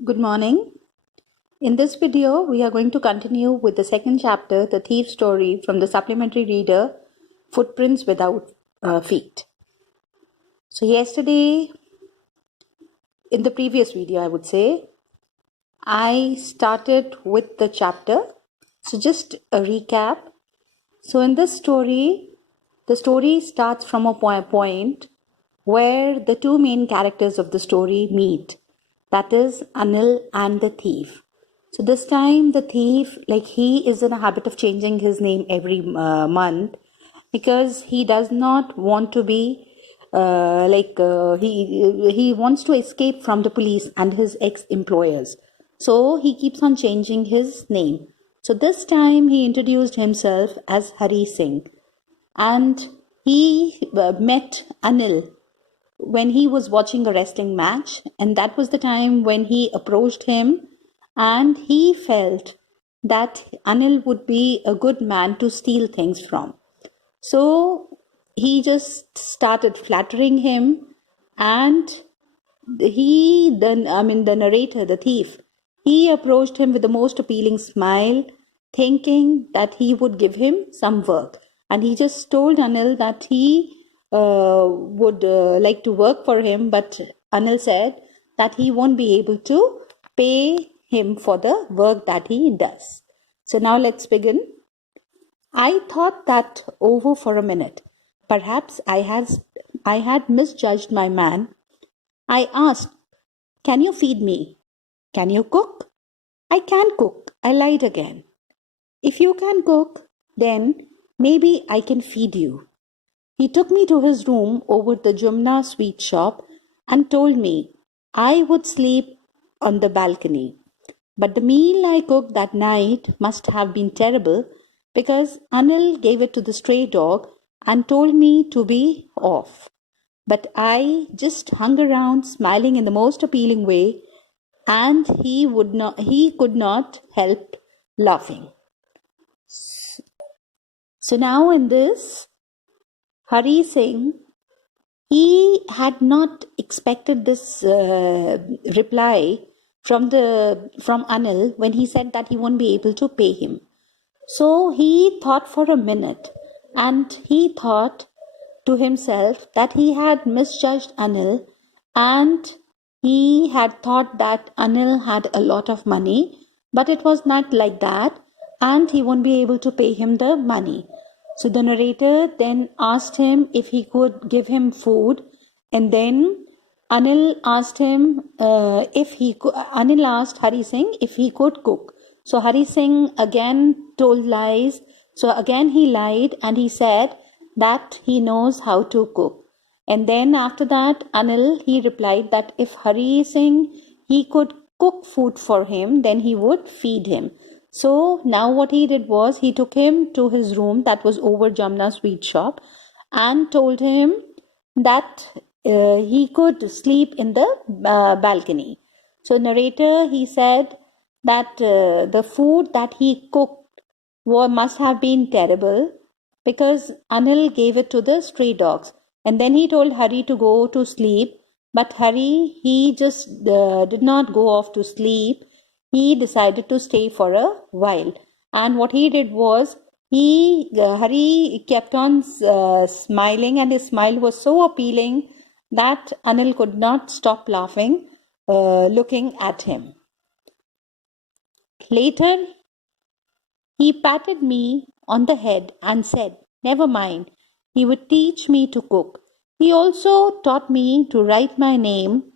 Good morning. In this video, we are going to continue with the second chapter, The Thief Story, from the supplementary reader, Footprints Without Feet. So yesterday, in the previous video, I would say, I started with the chapter. So just a recap. So in this story, the story starts from a point where the two main characters of the story meet. That is Anil and the thief. So this time the thief, he is in a habit of changing his name every month because he does not want to be he wants to escape from the police and his ex-employers. So he keeps on changing his name. So this time he introduced himself as Hari Singh, and he met Anil when he was watching a wrestling match, and that was the time when he approached him, and he felt that Anil would be a good man to steal things from. So he just started flattering him, and the narrator, the thief, he approached him with the most appealing smile, thinking that he would give him some work. And he just told Anil that he would like to work for him, but Anil said that he won't be able to pay him for the work that he does. So now let's begin. I thought that over for a minute. Perhaps I had misjudged my man. I asked, "Can you feed me? Can you cook?" "I can cook," I lied again. "If you can cook, then maybe I can feed you." He took me to his room over the Jumna sweet shop and told me I would sleep on the balcony. But the meal I cooked that night must have been terrible because Anil gave it to the stray dog and told me to be off. But I just hung around smiling in the most appealing way, and he could not help laughing. So now in this, Hari Singh, he had not expected this reply from Anil when he said that he won't be able to pay him. So he thought for a minute, and he thought to himself that he had misjudged Anil, and he had thought that Anil had a lot of money, but it was not like that, and he won't be able to pay him the money. So the narrator then asked him if he could give him food, and then Anil asked Anil asked Hari Singh if he could cook. So Hari Singh again told lies. So again he lied, and he said that he knows how to cook. And then after that, Anil, he replied that if Hari Singh, he could cook food for him, then he would feed him. So now what he did was he took him to his room that was over Jamna sweet shop and told him that he could sleep in the balcony. So narrator, he said that the food that he cooked must have been terrible because Anil gave it to the stray dogs. And then he told Hari to go to sleep, but Hari, he just did not go off to sleep. He decided to stay for a while. And what he did was, Hari kept on smiling, and his smile was so appealing that Anil could not stop laughing, looking at him. Later, he patted me on the head and said, "Never mind, he would teach me to cook." He also taught me to write my name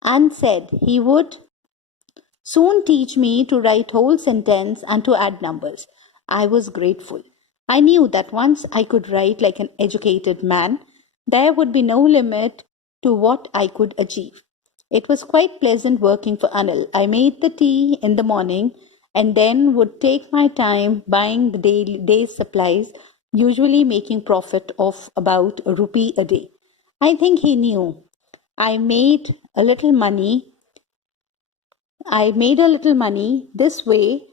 and said he would soon teach me to write whole sentence and to add numbers. I was grateful. I knew that once I could write like an educated man, there would be no limit to what I could achieve. It was quite pleasant working for Anil. I made the tea in the morning and then would take my time buying the day's supplies, usually making profit of about a rupee a day. I think he knew I made a little money this way,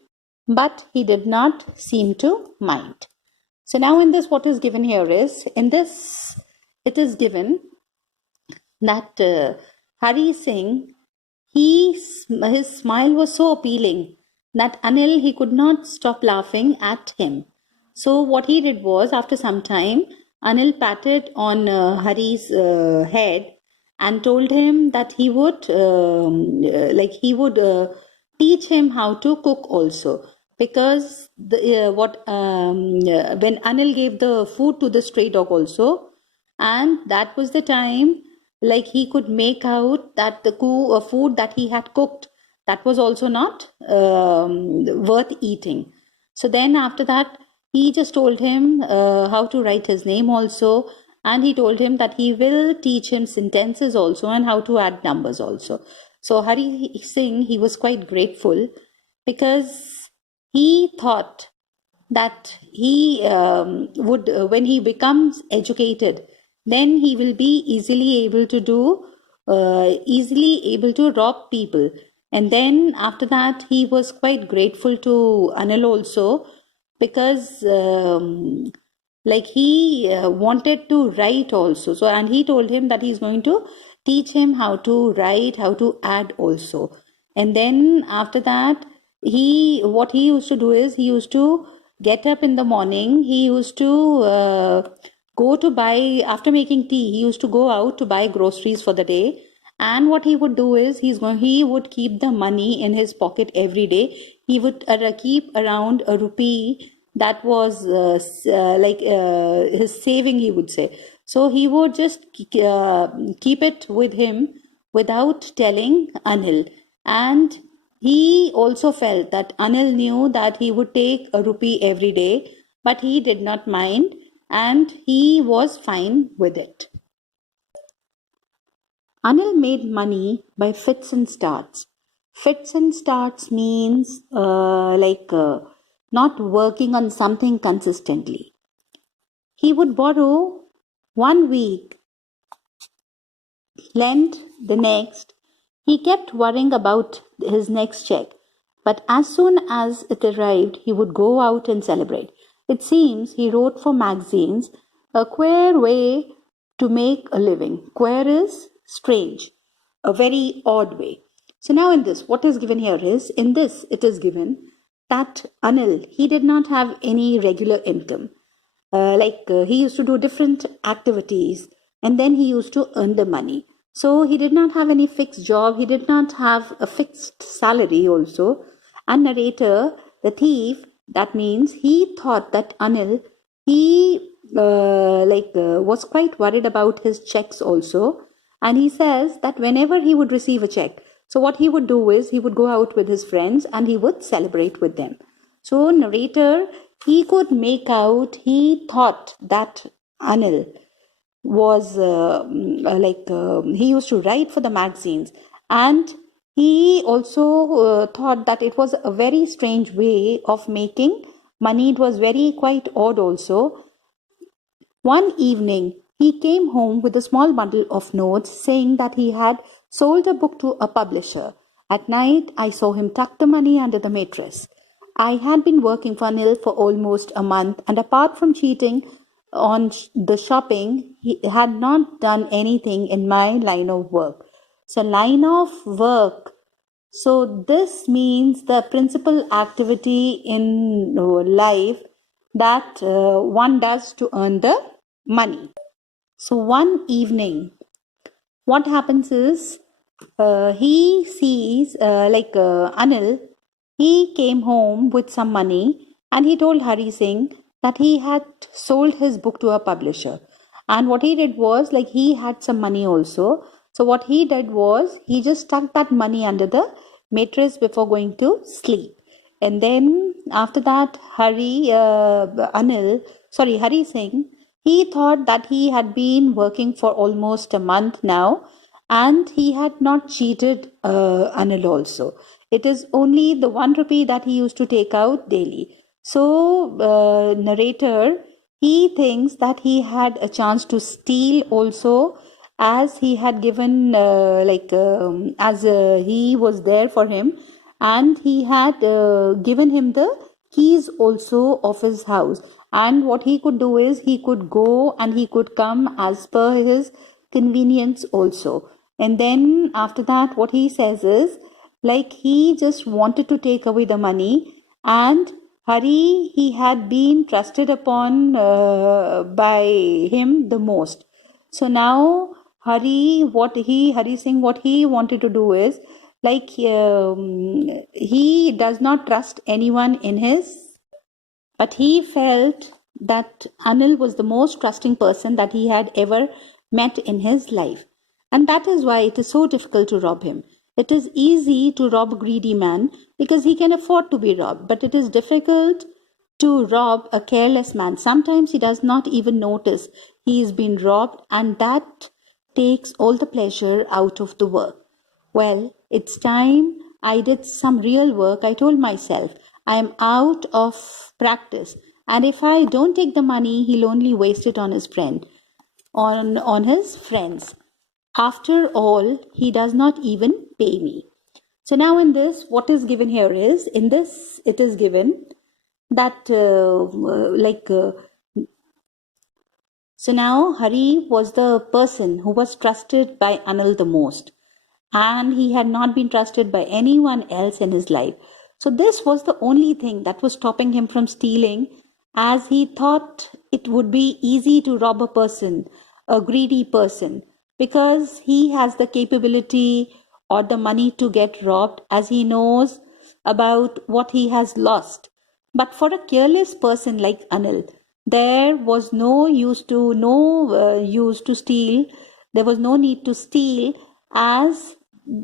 but he did not seem to mind. So now in this, what is given here is, it is given that Hari Singh, his smile was so appealing that Anil, he could not stop laughing at him. So what he did was, after some time, Anil patted on Hari's head and told him that he would teach him how to cook also, because when Anil gave the food to the stray dog also, and that was the time like he could make out that the food that he had cooked, that was also not worth eating. So then after that, he just told him how to write his name also, and he told him that he will teach him sentences also and how to add numbers also. So Hari Singh, he was quite grateful, because he thought that he would when he becomes educated, then he will be easily able to rob people. And then after that, he was quite grateful to Anil also, because he wanted to write also. So, and he told him that he's going to teach him how to write, how to add also. And then after that, what he used to do is, he used to get up in the morning. He used to go to buy, after making tea, he used to go out to buy groceries for the day. And what he would do is, he would keep the money in his pocket every day. He would keep around a rupee, that was his saving, he would say. So he would just keep it with him without telling Anil. And he also felt that Anil knew that he would take a rupee every day, but he did not mind, and he was fine with it. Anil made money by fits and starts. Fits and starts means not working on something consistently. He would borrow 1 week, lend the next. He kept worrying about his next check, but as soon as it arrived, he would go out and celebrate. It seems he wrote for magazines, a queer way to make a living. Queer is strange, a very odd way. So now in this, what is given here is, in this it is given that Anil, he did not have any regular income. He used to do different activities, and then he used to earn the money. So he did not have any fixed job, he did not have a fixed salary also. And narrator, the thief, that means he thought that Anil, he was quite worried about his checks also. And he says that whenever he would receive a check, so what he would do is, he would go out with his friends and he would celebrate with them. So narrator, he could make out, he thought that Anil was he used to write for the magazines, and he also thought that it was a very strange way of making money. It was very quite odd also. One evening, he came home with a small bundle of notes, saying that he had sold a book to a publisher. At night, I saw him tuck the money under the mattress. I had been working for Anil for almost a month, and apart from cheating on the shopping, he had not done anything in my line of work. So, line of work. So, this means the principal activity in life that one does to earn the money. So, one evening, what happens is, he sees Anil, he came home with some money, and he told Hari Singh that he had sold his book to a publisher. And what he did was, he had some money also. So what he did was, he just stuck that money under the mattress before going to sleep. And then after that, Hari Singh, he thought that he had been working for almost a month now, and he had not cheated Anil also. It is only the 1 rupee that he used to take out daily. So narrator, he thinks that he had a chance to steal also, as he had given he was there for him, and he had given him the keys also of his house. And what he could do is, he could go and he could come as per his convenience also. And then after that, what he says is, like, he just wanted to take away the money, and Hari, he had been trusted upon by him the most. So now Hari Singh, what he wanted to do is, like, he does not trust anyone in his, but he felt that Anil was the most trusting person that he had ever met in his life. And that is why it is so difficult to rob him. It is easy to rob a greedy man because he can afford to be robbed, but it is difficult to rob a careless man. Sometimes he does not even notice he is being robbed, and that takes all the pleasure out of the work. Well, it's time I did some real work. I told myself, I am out of practice, and if I don't take the money, he'll only waste it on his friend, on his friends. After all, he does not even pay me. So now in this, what is given here is, in this, it is given that so now Hari was the person who was trusted by Anil the most, and he had not been trusted by anyone else in his life. So this was the only thing that was stopping him from stealing, as he thought it would be easy to rob a person, a greedy person, because he has the capability or the money to get robbed, as he knows about what he has lost. But for a careless person like Anil, there was no use to steal. There was no need to steal, as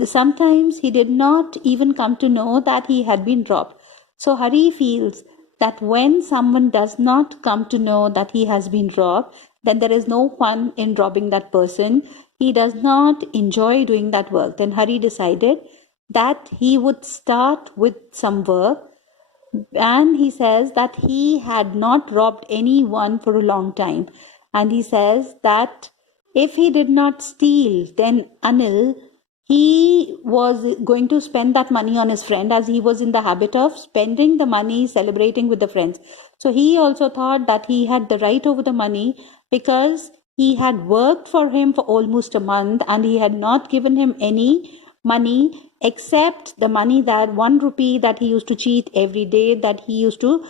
sometimes he did not even come to know that he had been robbed. So Hari feels that when someone does not come to know that he has been robbed, then there is no fun in robbing that person. He does not enjoy doing that work. Then Hari decided that he would start with some work, and he says that he had not robbed anyone for a long time. And he says that if he did not steal, then Anil, he was going to spend that money on his friend, as he was in the habit of spending the money celebrating with the friends. So he also thought that he had the right over the money, because he had worked for him for almost a month and he had not given him any money except the money, that 1 rupee that he used to cheat every day, that he used to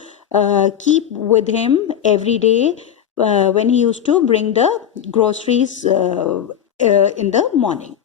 keep with him every day when he used to bring the groceries in the morning.